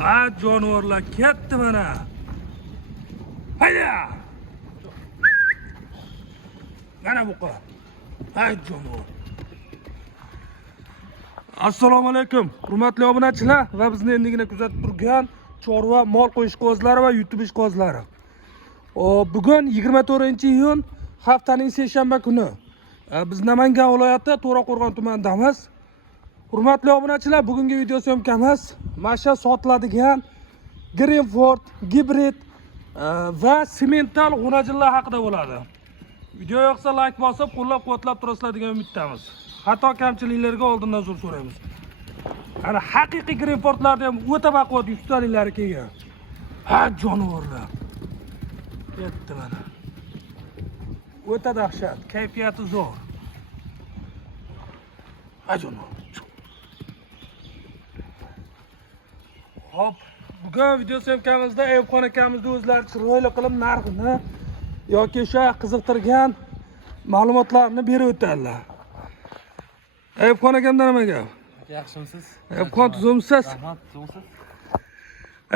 Ha jonivorlar ketdi mana. Hayda. Mana bu qa. Hay jonivor. Assalomu alaykum. Hurmatli obunachilar va bizni endigina kuzatib turgan chorva mol qo'yish qozlari va yutubish qozlari. Bugun 24-iyun haftaning seshanba kuni. Biz Namangan viloyati To'raqo'rg'on tumanidamiz. Hurmatli obunachilar, bugungi video syomkamiz mana sotiladigan Greenford gibrid va semental g'unajillar haqida bo'ladi. Video yoqsa like bosib, qo'llab-quvvatlab turasizlar degan umiddamiz. Xato kamchiliklarga oldindan uzr so'raymiz. Ana haqiqiy Greenfordlarda ham o'ta baquvvat ustaliklari kelgan. Ha jonivorlar. Ketdi mana. O'ta dahshat, kayfiyati zo'r. Ha jonivor. Hop, bugun video syomkamizda Ayubxon akamizda o'zlari chiroyli qilib narxini yoki o'sha qiziqtirgan ma'lumotlarni berib o'tadilar. Ayubxon akamdan nima gap? Yaxshimisiz? Ayubxon tuzumsiz? Rahmat, tuzumsiz.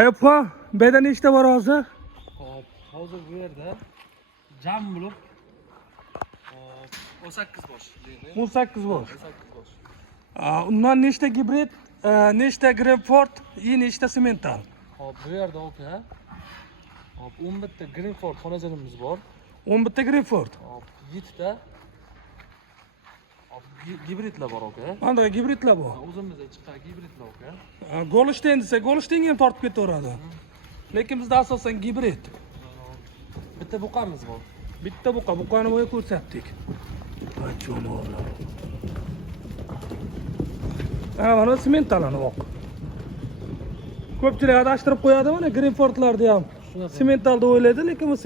Ayubxon, bu yerda nechta bor hozir? Hop, hozir bu yerda jam bo'lib 18 bosh. 18 bosh. 18 bosh. Undan nechta gibrid, nechta Greenford, nechta semental? Hop, bu yerda aka. Hop, 11 ta Greenford xonajilimiz bor. 11 ta Greenford. Hop, 7 ta gibridlar bor aka. Mana gibridlar bor. O'zimizda chiqqan gibridlar aka. Golishten desa, Golishten ham tortib ketaveradi. Lekin bizda asosan gibrid. Bitta buqamiz bor. Bitta buqani bo'yi ko'rsatdik. Jonivorlar. Mana sementalani oq. Ko'pchilik adashtirib qo'yadi mana Greenfordlarni ham. Semental deb o'ylaydi, lekin bu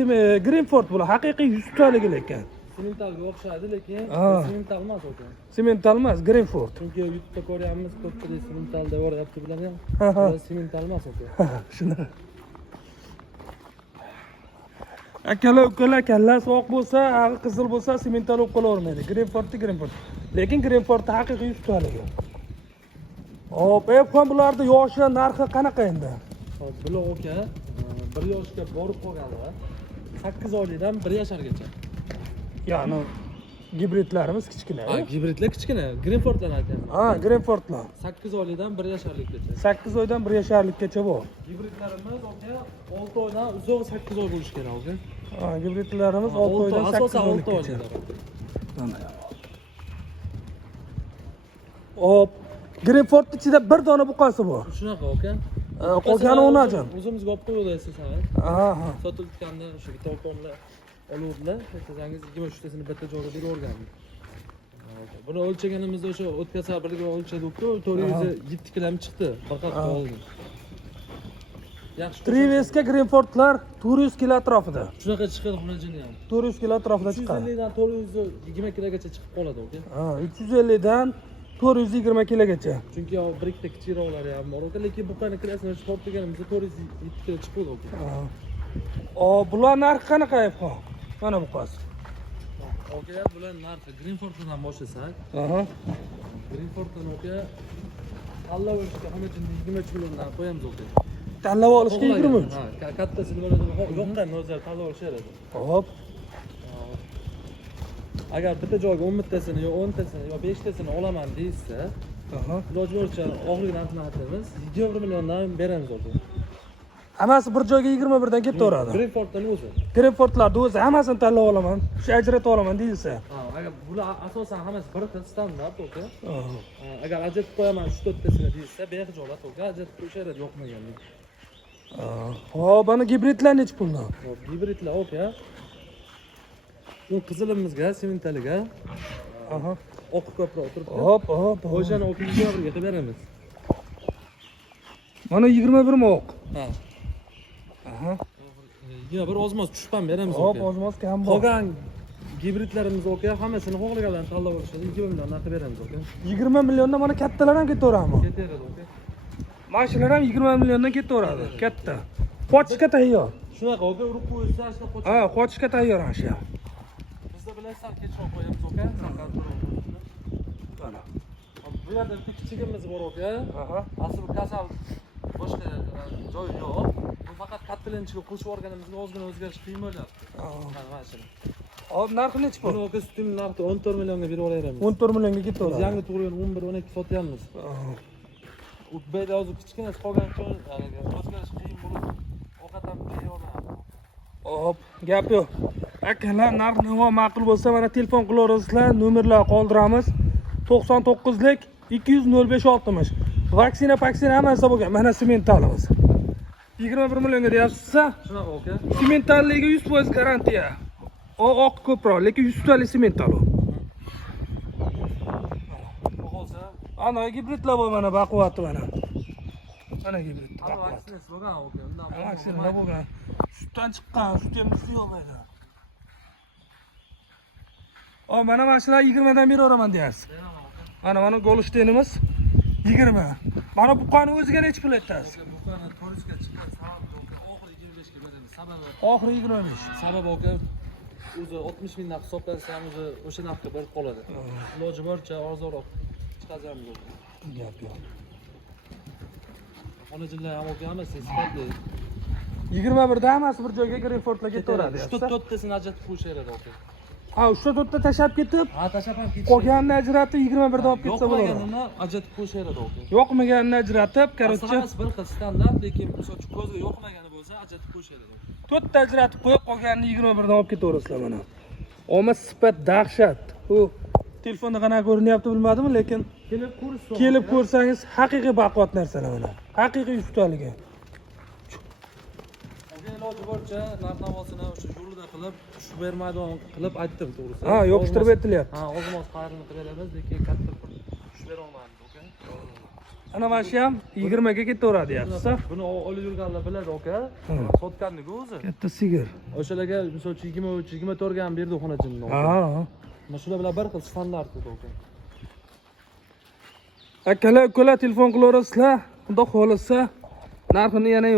Greenford bo'lar. Haqiqiy yuztaligi lekin. Sementalga o'xshaydi, lekin semental emas aka. Semental emas, Greenford. Chunki YouTube'da ko'ryapmiz, ko'pchilik semental deb o'ylayapti bular ham. Semental emas aka. Shuni. Akalar, ukalar, kallasi oq bo'lsa, qizil bo'lsa, semental o'qib qolavermaydi. Greenford. Lekin Greenfordda haqiqiy yuztaligi. Hop, Ayubxon bularning yoshi, narxi qanaqa endi? Hop, bular aka 1 yoshga borib qolganlar 8 oylikdan 1 yashargacha. Ya'ni gibridlarimiz kichkina. Gibridlar kichkina, Greenfordlar ekan. Greenfordlar. 8 oylikdan 1 yasharlikgacha. 8 oydan 1 yasharlikgacha bor. Gibridlarimiz aka 6 oydan uzoq 8 oy bo'lishi kerak aka. Gibridlarimiz 6 oydan 8 asosan 6 oygacha. oyliklar. Hop, Greenford ichida bir dona buqasi bor. Shunaqa aka. Qolgani o'najin. O'zimizga olib qo'yamiz sizlar. Aha. Sotilganda o'sha telefonlar oluvdilar. Aytsangiz 23 tasini bitta joyga beravergandik. Buni o'lchaganimizda o'sha o'tkazsa birga o'lchadik-ku, 407 kg chiqdi. Faqat qoldi. Yaxshi. Triveska Greenfordlar 400 kg atrofida. Shunaqa chiqadi xonajini ham. 400 kg atrofida chiqadi. 350 dan 420 kggacha chiqib qoladi aka. 350 dan 420 kggacha. Chunki bir ikkita kichikroqlari ham bor aka, lekin bu qani kirasini tortganimizda 407 kg chiqib qoldi aka. Bular narxi qanaqa Ayubxon? Mana buqasi. Aka, bular narxi Greenforddan boshlasak. Greenforddan aka tanlab olishga xonajini 23 milliondan qo'yamiz aka. Tanlab olishga 23. Kattasini bo'ladi, yoqqan o'zlari tanlab olishadi. Hop. Agar bitta joyga 10 tasini yo 10 tasini yo 5 tasini olaman deysa, iloji boricha oxirgi narxni aytamiz, 20 milliondan beramiz aka. Hammasi bir joyga 21 dan ketaveradi. Greenforddan o'zi. Greenfordlarni o'zi hammasini tanlab olaman, shu ajratib olaman deyilsa. Agar bular asosan hammasi bir xil standart aka. Agar ajratib qo'yaman 3-4 tasini deysa, behijolat aka, ajratib qo'yishadi yoqmaganlik. Hop, ana gibridlar necha puldan? Hop, gibridlar aka. Bu qizilimizga, sementaliga oqib ko'proq turibdi. Hop. O'shani 31 ga qilib beramiz. Mana 21 mi oq? Yana bir ozmoz tushib ham beramiz aka. Hop, ozmoz kam bor. Qolgan gibridlarimiz aka, hammasini xohlaganlarni tanlab olishadi. 20 milliondan qilib beramiz aka. 20 milliondan mana kattalar ham ketaveradimi? Ketaveradi aka. Mana shular ham 20 milliondan ketaveradi. Katta. Qochishga tayyor. Shunaqa aka, urib qo'ysa, ashna qochadi. Qochishga tayyor ana shu. Bizda bilan sal kechroq qo'yamiz aka. Bu yerda bitta kichigimiz bor aka. Asl kasal boshqa displeynichiga qo'shib olganimizda ozgina o'zgarish qiyin bo'lyapti. Mana shuni. Hop, narxi nechi Buni bu? aka sutim narxi 14 millionga berib olaveramiz. 14 millionga Biz ketaveradi. yangi tug'ilgan 11-12 sotyapmiz. U bayda hozir kichkina qolgan uchun o'zgarish qiyin bo'lib, ovqat ham tayyorlanadi. Hop, gap yo'q. Akalar, narx-navo ma'qul bo'lsa, mana telefon qilaverasizlar, nomerlar qoldiramiz. 99lik 200 05 60. Vaksina hammasi bo'lgan. Mana sementalimiz. 21 millionga deyapsiz-a? Shunaqa aka. Sementalligiga 100% garantiya. Oq ko'proq, lekin 100 talik semental u. Qolsa, Ana gibridlar bor mana baquvvati mana. Mana gibrid. ana vaksinasi bo'lgan aka. Undan Vaksinalar bo'lgan. Sutdan chiqqan, sut emisi yo'q mana. Mana shular 20 dan beraveraman deyapsiz. Mana golishtenimiz 20. Mana buqani o'ziga necha pul aytasiz? Buqani turistga chiqqan sabab oxiri 25 ga beramiz. Sababi Oxiri 25. Sababi aka o'zi 60 mingdan hisoblansa ham o'zi o'sha narxga berib qoladi. Iloji boricha arzonroq chiqazamiz. Gap yo'q. Xonajillar ham o'qiyapmiz, sifatli. 21 da hammasi bir joyga Greenfordga ketaveradi. Shu to'rttasini ajratib qo'yishadi aka. Ha, uchta to'rtta tashab ketib, Ha, tashab ham ketishadi. qolganini ajratib 21 da olib ketsa bo'ladi. Yo'qmaganini ajratib qo'yishadi aka. Yo'qmaganini ajratib, Korotcha короче, bir xil standart, lekin misol uchun ko'zga yo'qmagani bo'lsa ajratib qo'yishadi. to'rtta ajratib qo'yib, qolganini 21 dan olib ketaverasizlar mana. Omma sifat dahshat. U telefonda qanaqa ko'rinyapti bilmadim, lekin kelib ko'rsangiz haqiqiy baquvvat narsalar mana. Haqiqiy ustaligi. Iloji boricha narx-navosini o'sha yo'lida qilib, tushib bermaydigan qilib aytdim to'g'risi. Ha, yopishtirib aytilyapti. Ha, ozmoz xayrini qilamiz, lekin katta pul tushib bera olmaymiz, aka. Ana mana shu ham 20 ga ketaveradi deyapsiz. Buni olib yurganlar biladi, aka. Sotganligi o'zi. Katta sigir. O'shalarga misol uchun 23, 24 ga ham berdi xonajinni. Ha. Mana shular bilan bir xil standart edi, aka. Akalar, ukalar telefon qilaverasizlar. Xudo xolisa narxini yana